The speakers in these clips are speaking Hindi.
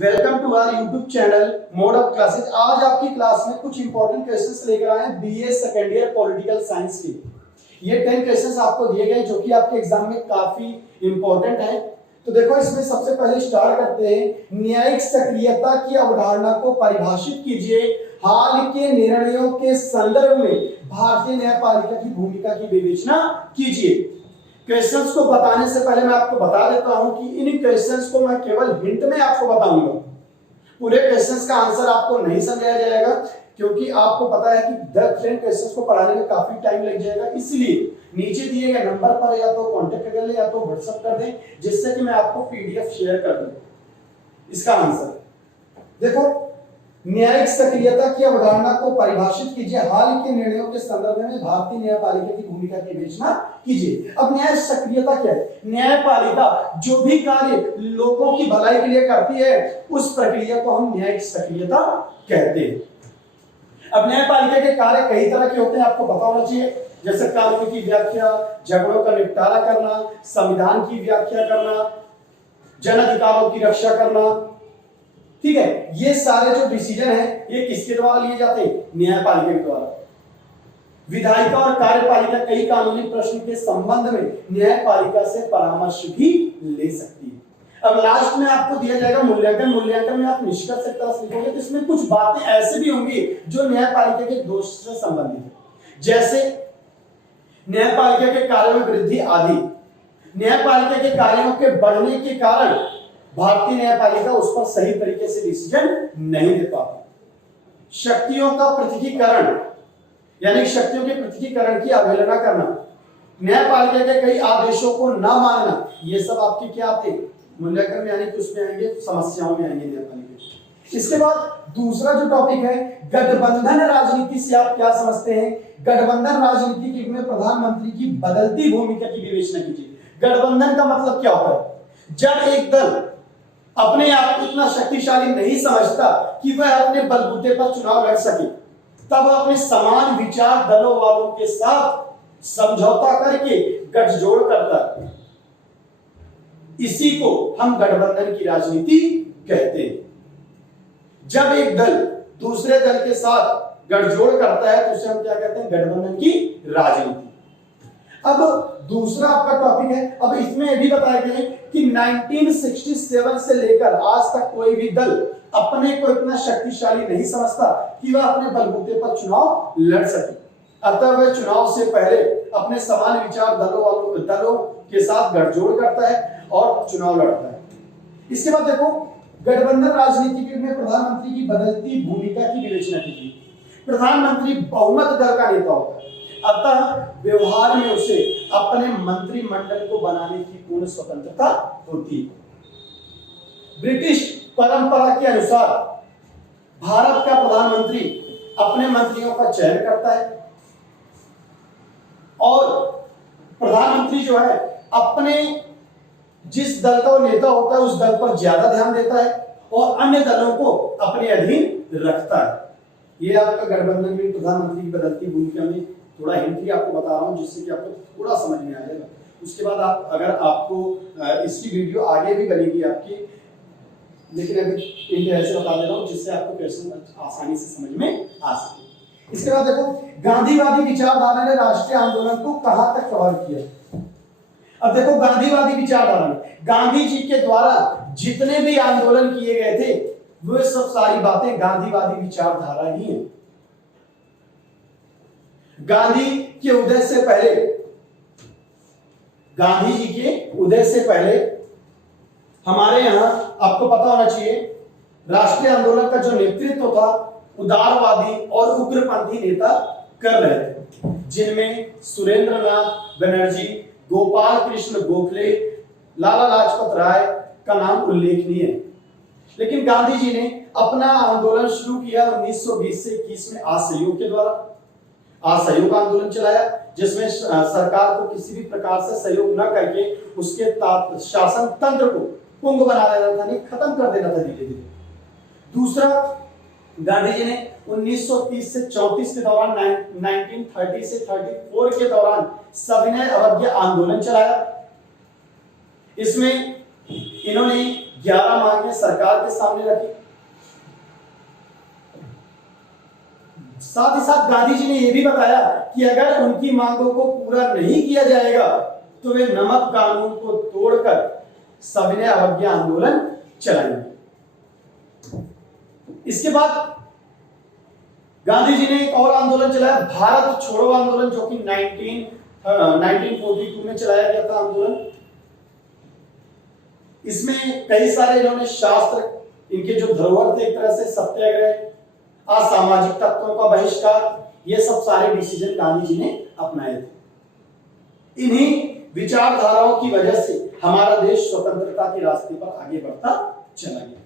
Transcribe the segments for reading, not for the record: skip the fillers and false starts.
Welcome to our YouTube channel mode of classes. आज आपकी क्लास में कुछ इंपॉर्टेंट क्वेश्चंस लेकर आए हैं BA second year political science के। ये 10 क्वेश्चंस आपको दिए गए जो कि आपके एग्जाम में काफी इंपॉर्टेंट है। तो देखो इसमें सबसे पहले स्टार्ट करते हैं। न्यायिक सक्रियता की अवधारणा को परिभाषित कीजिए। हाल के निर्णयों के संदर्भ में भारतीय न्यायपालिका की भूमिका की विवेचना कीजिए। क्वेश्चंस को बताने से पहले मैं आपको बता देता हूं कि इन क्वेश्चंस को मैं केवल हिंट में आपको बताऊंगा। पूरे क्वेश्चंस का आंसर आपको नहीं समझाया जाएगा क्योंकि आपको पता है कि 10 क्वेश्चंस को पढ़ाने में काफी टाइम लग जाएगा। इसलिए नीचे दिए गए नंबर पर या तो कांटेक्ट कर ले या तो व्हाट्सएप कर दें जिससे कि मैं आपको पीडीएफ शेयर कर दूं। इसका आंसर देखो, न्यायिक सक्रियता की अवधारणा को परिभाषित कीजिए। हाल के निर्णयों के संदर्भ में भारतीय न्यायपालिका की भूमिका की विवेचना कीजिए। अब न्याय सक्रियता क्या है? न्यायपालिका जो भी कार्य लोगों की भलाई के लिए करती है उस प्रक्रिया को हम न्यायिक सक्रियता कहते हैं। अब न्यायपालिका के कार्य कई तरह के होते हैं, आपको पता होना चाहिए, जैसे कानून की व्याख्या, झगड़ों का निपटारा करना, संविधान की व्याख्या करना, जन अधिकारों की रक्षा करना। ठीक है, ये सारे जो डिसीजन है ये किसके द्वारा लिए जाते हैं? न्यायपालिका के द्वारा। विधायिका और कार्यपालिका कई कानूनी प्रश्न के संबंध में न्यायपालिका से परामर्श भी ले सकती है। अब लास्ट में आपको दिया जाएगा मूल्यांकन। मूल्यांकन में आप निष्कर्ष एक तरह से लिखोगे तो इसमें कुछ बातें ऐसे भी होंगी जो न्यायपालिका के दोष से संबंधित है, जैसे न्यायपालिका के कार्यों में वृद्धि आदि। न्यायपालिका के कार्यों के बढ़ने के कारण भारतीय न्यायपालिका उस पर सही तरीके से डिसीजन नहीं दे पाती। शक्तियों का पृथकीकरण यानी शक्तियों के पृथकीकरण की अवहेलना करना, न्यायपालिका के कई आदेशों को न मानना, ये सब आपके क्या आते हैं? मूल्यांकन में यानी कि उसमें आएंगे, समस्याओं में आएंगे न्यायपालिका। इसके बाद दूसरा जो टॉपिक है गठबंधन राजनीति से आप क्या समझते हैं? गठबंधन राजनीति में प्रधानमंत्री की बदलती भूमिका की विवेचना कीजिए। गठबंधन का मतलब क्या होता है? जब एक दल अपने आप को इतना शक्तिशाली नहीं समझता कि वह अपने बलबूते पर चुनाव लड़ सके, तब अपने समान विचार दलों वालों के साथ समझौता करके गठजोड़ करता है। इसी को हम गठबंधन की राजनीति कहते हैं। जब एक दल दूसरे दल के साथ गठजोड़ करता है तो उसे हम क्या कहते हैं? गठबंधन की राजनीति। अब दूसरा आपका टॉपिक है, अब इसमें भी बताया गया है कि 1967 से लेकर आज तक कोई भी दल अपने को इतना शक्तिशाली नहीं समझता कि वह अपने बलबूते पर चुनाव लड़ सके, अतः वह चुनाव से पहले अपने समान विचार दलों के साथ गठजोड़ करता है और चुनाव लड़ता है। इसके बाद देखो, गठबंधन राजनीति में प्रधानमंत्री की बदलती भूमिका की विवेचना कीजिए। प्रधानमंत्री बहुमत दल का नेता होता है, अतः व्यवहार में उसे अपने मंत्रिमंडल को बनाने की पूर्ण स्वतंत्रता होती है। ब्रिटिश परंपरा के अनुसार भारत का प्रधानमंत्री अपने मंत्रियों का चयन करता है और प्रधानमंत्री जो है अपने जिस दल का नेता होता है उस दल पर ज्यादा ध्यान देता है और अन्य दलों को अपने अधीन रखता है। यह आपका गठबंधन में प्रधानमंत्री की बदलती भूमिका में थोड़ा हिंट ही आपको बता रहा हूं जिससे कि आपको थोड़ा समझ में आ जाएगा। उसके बाद आप अगर आपको इसकी वीडियो आगे भी बनेगी आपकी, लेकिन अभी हिंट ऐसे बता दे रहा हूं जिससे आपको क्वेश्चन आसानी से समझ में आ सके। इसके बाद देखो, गांधीवादी विचारधारा ने राष्ट्रीय आंदोलन को कहां तक कवर किया? अब देखो, गांधीवादी विचारधारा में गांधी जी के द्वारा जितने भी आंदोलन किए गए थे वो सब सारी बातें गांधीवादी विचारधारा ही है। गांधी के उदय से पहले, गांधी जी के उदय से पहले हमारे यहां आपको पता होना चाहिए राष्ट्रीय आंदोलन का जो नेतृत्व था उदारवादी और उग्रपंथी नेता कर रहे थे, जिनमें सुरेंद्रनाथ बनर्जी, गोपाल कृष्ण गोखले, लाला लाजपत राय का नाम उल्लेखनीय है। लेकिन गांधी जी ने अपना आंदोलन शुरू किया 1920 से 21 में असहयोग के द्वारा। असहयोग आंदोलन चलाया जिसमें सरकार को किसी भी प्रकार से सहयोग न करके उसके शासन तंत्र को पुंग बना देना था, नहीं खत्म कर देना था धीरे धीरे। दूसरा, गांधी जी ने 1930 से 34 के दौरान 1930 से 34 के दौरान सविनय अवज्ञा आंदोलन चलाया। इसमें इन्होंने 11 मांगे सरकार के सामने रखी। साथ ही साथ गांधी जी ने यह भी बताया कि अगर उनकी मांगों को पूरा नहीं किया जाएगा तो वे नमक कानून को तोड़कर सविनय अवज्ञा आंदोलन चलाएंगे। इसके बाद गांधी जी ने एक और आंदोलन चलाया, भारत छोड़ो आंदोलन, जो कि 1942 में चलाया गया था आंदोलन। इसमें कई सारे इन्होंने शास्त्र, इनके जो धरोहर थे, एक तरह से सत्याग्रह, असामाजिक तत्वों का बहिष्कार, ये सब सारे डिसीजन गांधी जी ने अपनाए थे। इन्हीं विचारधाराओं की वजह से हमारा देश स्वतंत्रता के रास्ते पर आगे बढ़ता चला गया।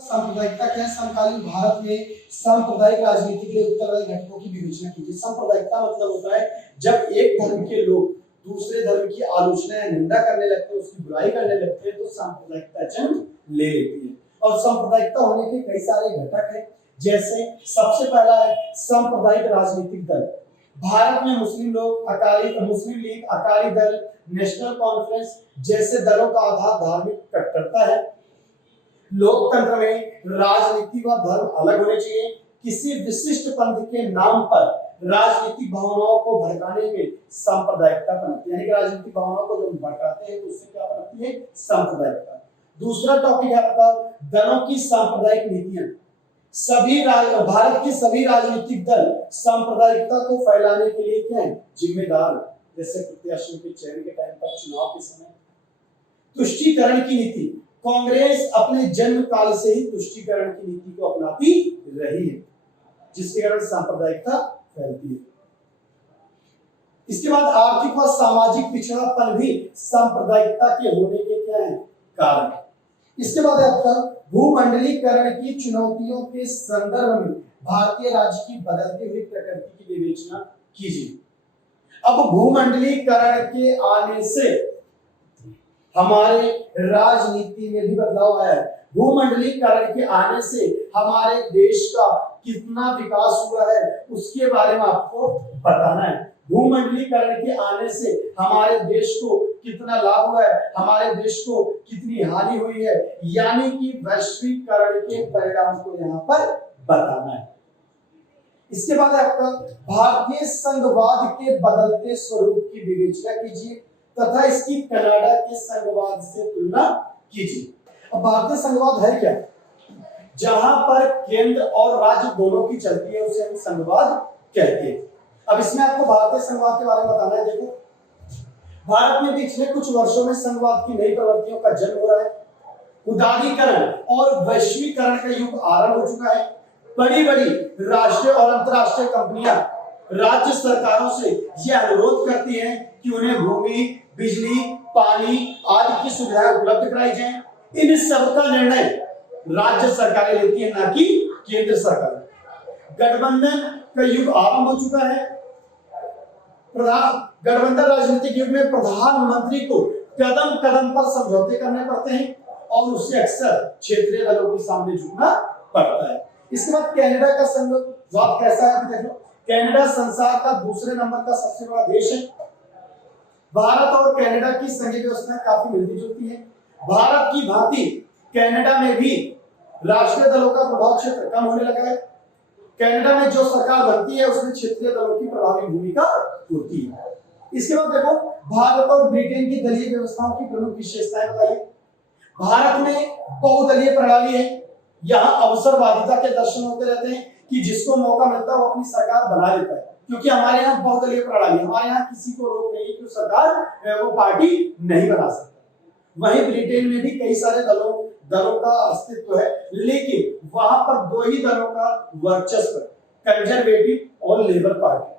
सांप्रदायिकता क्या है? समकालीन भारत में सांप्रदायिक राजनीति के लिए उत्तरदायी घटकों की विवेचना कीजिए। सांप्रदायिकता मतलब होता है जब एक धर्म के लोग दूसरे धर्म की आलोचना या निंदा करने लगते हैं, उसकी बुराई करने लगते हैं, तो सांप्रदायिकता जन्म ले लेती है। और सांप्रदायिकता होने के कई सारे घटक हैं, जैसे सबसे पहला है सांप्रदायिक राजनीतिक दल। भारत में मुस्लिम league, Akali Dal, national conference जैसे दलों का आधार धार्मिक कट्टरता है। लोकतंत्र में राजनीति व धर्म अलग होने चाहिए। किसी विशिष्ट पंथ के नाम पर राजनीतिक भावनाओं को भड़काने में सांप्रदायिकता पनपती है, यानी कि राजनीतिक भावनाओं को जब भड़काते हैं तो उससे क्या पनपती है? सांप्रदायिकता। दूसरा टॉपिक है आपका दलों की सांप्रदायिक नीतियां। भारत की सभी राजनीतिक दल सांप्रदायिकता को फैलाने के लिए क्या है? जिम्मेदार। जैसे प्रत्याशियों के चयन के टाइम पर, चुनाव के समय। तुष्टीकरण की नीति, कांग्रेस अपने जन्म काल से ही तुष्टीकरण की नीति को अपनाती रही है, जिसके कारण सांप्रदायिकता फैलती है। इसके बाद आर्थिक व सामाजिक पिछड़ापन भी सांप्रदायिकता के होने के क्या है? कारण। इसके बाद आपका भूमंडलीकरण की चुनौतियों के संदर्भ में भारतीय राज्य की बदलती हुई प्रकृति की विवेचना कीजिए। अब भूमंडलीकरण के आने से हमारे राजनीति में भी बदलाव आया है। भूमंडलीकरण के आने से हमारे देश का कितना विकास हुआ है उसके बारे में आपको बताना है। भूमंडलीकरण के आने से हमारे देश को कितना लाभ हुआ है, हमारे देश को कितनी हानि हुई है, यानी कि वैश्वीकरण के परिणाम को यहाँ पर बताना है। इसके बाद आपका भारतीय संघवाद के बदलते स्वरूप की विवेचना कीजिए तथा इसकी कनाडा के संघवाद से तुलना कीजिए। अब भारतीय संघवाद है क्या? जहां पर केंद्र और राज्य दोनों की चलती है उसे हम संघवाद कहते हैं। अब इसमें आपको भारतीय संघवाद के बारे में बताना है। देखो, भारत में पिछले कुछ वर्षों में संघवाद की नई प्रवृत्तियों का जन्म हो रहा है। उदारीकरण और वैश्वीकरण का युग आरंभ हो चुका है। बड़ी बड़ी राष्ट्रीय और अंतरराष्ट्रीय कंपनियां राज्य सरकारों से यह अनुरोध करती हैं कि उन्हें भूमि, बिजली, पानी आदि की सुविधाएं उपलब्ध कराई जाएं। इन सब का निर्णय राज्य सरकारें लेती हैं, ना कि केंद्र सरकार। गठबंधन का युग आरंभ हो चुका है। गठबंधन राजनीतिक युग में प्रधानमंत्री को कदम कदम पर समझौते करने पड़ते हैं और उसे अक्सर क्षेत्रीय दलों के सामने झुकना पड़ता है। इसके बाद कनाडा का संघवाद कैसा है? देख लो, कनाडा संसार का दूसरे नंबर का सबसे बड़ा देश है। भारत और कनाडा की संघीय व्यवस्था काफी मिलती जुलती है। भारत की भांति कनाडा में भी राष्ट्रीय दलों का प्रभाव क्षेत्र कम होने लगा है। कनाडा में जो सरकार बनती है उसमें क्षेत्रीय दलों की प्रभावी भूमिका होती है। इसके बाद देखो, भारत और ब्रिटेन की दलीय व्यवस्थाओं की प्रमुख विशेषताएं बताइए। भारत में बहुदलीय प्रणाली है। यहाँ अवसरवादिता के दर्शन होते रहते हैं कि जिसको मौका मिलता है वो अपनी सरकार बना लेता है, क्योंकि हमारे यहाँ बहुदलीय प्रणाली, हमारे यहाँ किसी को रोक नहीं कि सरकार वो पार्टी नहीं बना सकता। वहीं ब्रिटेन में भी कई सारे दलों का अस्तित्व है, लेकिन वहां पर दो ही दलों का वर्चस्व, कंजर्वेटिव और लेबर पार्टी।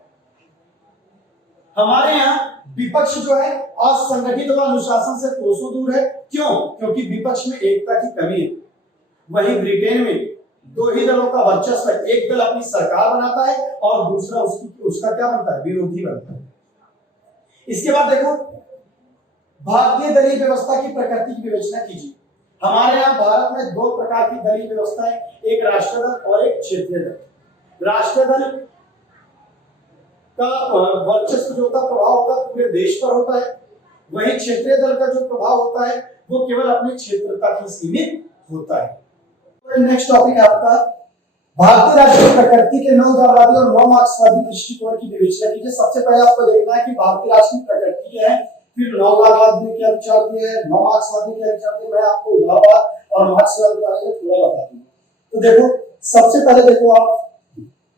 हमारे यहाँ विपक्ष जो है असंगठित व अनुशासन से कोसों दूर है। क्यों? क्योंकि विपक्ष में एकता की कमी है। वहीं ब्रिटेन में दो ही दलों का वर्चस्व है। एक दल अपनी सरकार बनाता है और दूसरा उसका क्या बनता है? विरोधी बनता है। इसके बाद देखो, भारतीय दलीय व्यवस्था की प्रकृति की विवेचना कीजिए। हमारे यहाँ भारत में दो प्रकार की दलीय व्यवस्था है, एक राष्ट्रीय दल और एक क्षेत्रीय दल। राष्ट्रीय दल का वर्चस्व जो होता है, प्रभाव होता है पूरे देश पर होता है। वहीं क्षेत्रीय दल का जो प्रभाव होता है वो केवल अपने क्षेत्र तक ही सीमित होता है। तो नेक्स्ट टॉपिक है आपका भारतीय राष्ट्रीय प्रकृति के नव उदारवादी और नव मार्क्सवादी दृष्टिकोण की विवेचना कीजिए। सबसे पहले आपको देखना है कि भारतीय राष्ट्रीय प्रकृति क्या है, फिर नव उदारवाद ने क्या विचार दिया है, नव मार्क्सवादी क्या विचार दिया। मैं आपको उदारवाद और मार्क्सवाद के बारे में थोड़ा बता दूंगा। तो देखो, सबसे पहले देखो आप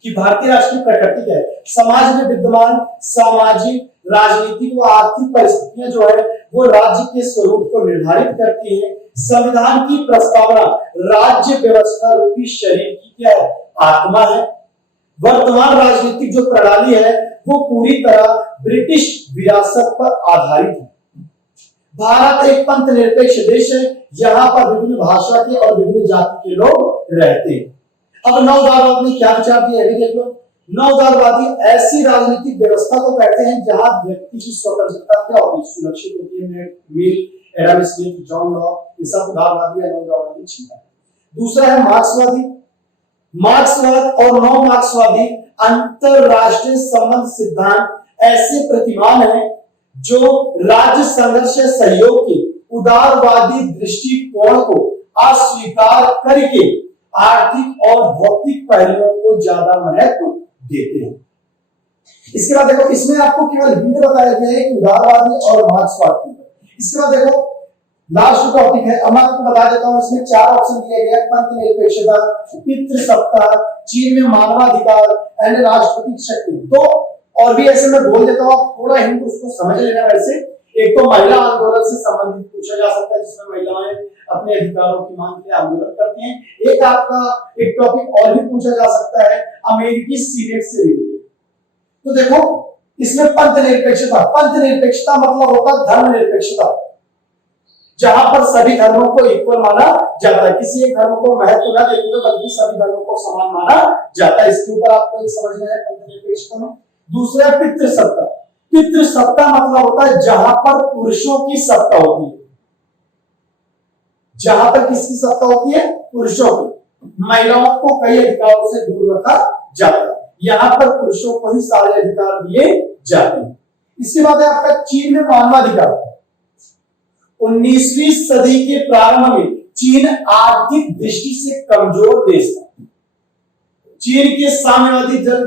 कि भारतीय राष्ट्रीय प्रकृति क्या है। समाज में विद्यमान सामाजिक, राजनीतिक व आर्थिक परिस्थितियां जो है वो राज्य के स्वरूप को निर्धारित करती हैं। संविधान की प्रस्तावना राज्य व्यवस्था रूपी शरीर की क्या है, आत्मा है। वर्तमान राजनीतिक जो प्रणाली है वो पूरी तरह ब्रिटिश विरासत पर आधारित है। भारत एक पंथ निरपेक्ष देश है, यहाँ पर विभिन्न भाषा के और विभिन्न जाति के लोग रहते हैं। अब नवउदारवाद ने क्या विचार दिया है, देख लो। नवउदारवादी ऐसी राजनीतिक व्यवस्था को कहते हैं जहां व्यक्ति की स्वतंत्रता क्या होती है, सुरक्षित होती है। मिल एडम स्मिथ, जॉन लॉक, ये सब उदारवादी या नवउदारवादी चिंतन है। दूसरा है मार्क्सवादी। मार्क्सवाद और नव मार्क्सवादी अंतरराष्ट्रीय संबंध सिद्धांत ऐसे प्रतिमान हैं जो राज्य संघर्ष या सहयोग के उदारवादी दृष्टिकोण को अस्वीकार करके आर्थिक और भौतिक पहलुओं को ज्यादा महत्व देते हैं। इसके बाद देखो, इसमें आपको केवल हिंट बताया गया है कि उदारवादी और मार्क्सवादी। इसके बाद देखो, लास्ट टॉपिक है, मैं आपको बता देता हूं। इसमें 4 ऑप्शन दिए गए हैं, पंथ निरपेक्षता, पितृसत्ता, चीन में मानवाधिकार एंड राष्ट्रपति शक्ति। तो और भी ऐसे मैं बोल देता हूं, आप थोड़ा हिंट उसको समझ लेना। वैसे एक तो महिला आंदोलन से संबंधित पूछा जा सकता है, जिसमें महिलाएं अपने अधिकारों की मांग के लिए आंदोलन करती हैं। एक आपका एक टॉपिक और भी पूछा जा सकता है, अमेरिकी सीनेट से रिलेटेड। तो देखो, इसमें पंथ निरपेक्षता, पंथ निरपेक्षता मतलब होता है धर्म निरपेक्षता, जहां पर सभी धर्मों को इक्वल माना जाता है, किसी एक धर्म को महत्व न देते हुए बल्कि सभी धर्मों को समान माना जाता है। इसके ऊपर आपको एक समझना है पंथ निरपेक्षता में। दूसरा है पितृसत्ता। पितृसत्ता मतलब होता है जहां पर पुरुषों की सत्ता होती है, जहां पर किसकी सत्ता होती है, पुरुषों की। महिलाओं को कई अधिकारों से दूर रखा जाता है, यहां पर पुरुषों को ही सारे अधिकार दिए जाते हैं। इसके बाद है आपका चीन में मानवाधिकार। 19वीं सदी के प्रारंभ में चीन आर्थिक दृष्टि से कमजोर देश था। चीन के साम्यवादी दल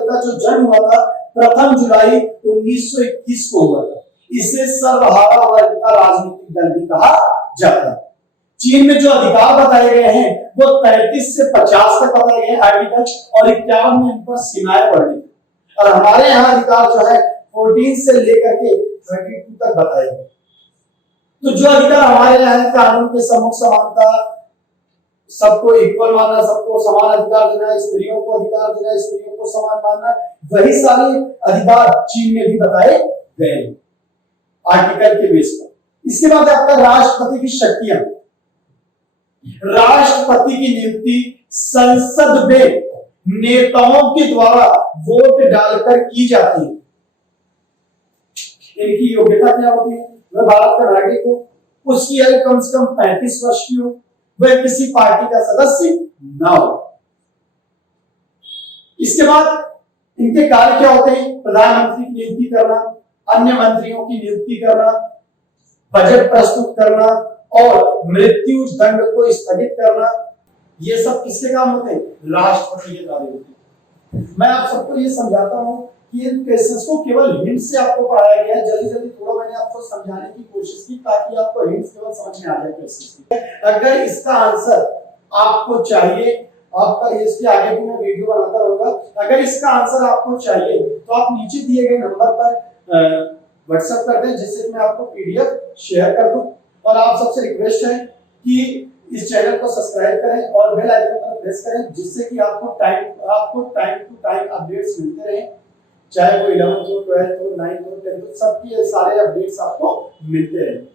का जो जन्म हुआ था 1 जुलाई 1921 को हुआ था। इसे सर्वहारा वर्ग का राजनीतिक दल भी कहा जाता है। चीन में जो अधिकार बताए गए हैं वो 33 से 50 तक बताए गए आर्टिकल, और 51 में इन पर सीमाएं वर्णित है। और हमारे यहाँ अधिकार जो है 14 से लेकर के 32 तक बताए गए। तो जो अधिकार हमारे यहाँ है, कानून के सम्मुख समानता, सबको इक्वल मानना, सबको समान अधिकार देना, स्त्रियों को अधिकार देना, स्त्रियों को समान मानना, वही सारे अधिकार चीन में भी बताए गए आर्टिकल के बेस पर। इसके बाद आपका राष्ट्रपति की शक्तियां। राष्ट्रपति की नियुक्ति संसद में नेताओं के द्वारा वोट डालकर की जाती है। इनकी योग्यता क्या होती है, वह भारत का नागरिक हो, उसकी आयु कम से कम 35 वर्ष की हो, वह किसी पार्टी का सदस्य ना हो। इसके बाद इनके कार्य क्या होते हैं, प्रधानमंत्री की नियुक्ति करना, अन्य मंत्रियों की नियुक्ति करना, बजट प्रस्तुत करना और मृत्यु दंड को स्थगित करना। ये सब किसके काम होते हैं, राष्ट्रपति के कार्य होते हैं। मैं आप सबको ये समझाता हूं कि इन क्वेश्चंस को केवल हिंट से आपको पढ़ाया गया है। जल्दी जल्दी थोड़ा मैंने आपको समझाने की कोशिश की ताकि आपको हिंट्स केवल समझ में आ जाए क्वेश्चंस। अगर इसका आंसर आपको चाहिए, आपका इसके आगे भी मैं वीडियो बनाता रहूंगा, अगर इसका आंसर आपको चाहिए तो आप नीचे दिए गए नंबर पर व्हाट्सएप कर दें, जिससे मैं आपको पीडीएफ शेयर कर दूं। और आप सबसे रिक्वेस्ट है कि इस चैनल को सब्सक्राइब करें और बेल आइकन पर प्रेस करें, जिससे कि आपको टाइम टू टाइम अपडेट्स मिलते रहें, चाहे वो 11th हो, 12th हो, 9th हो, 10th हो, सबकी सारे अपडेट्स आपको मिलते रहें।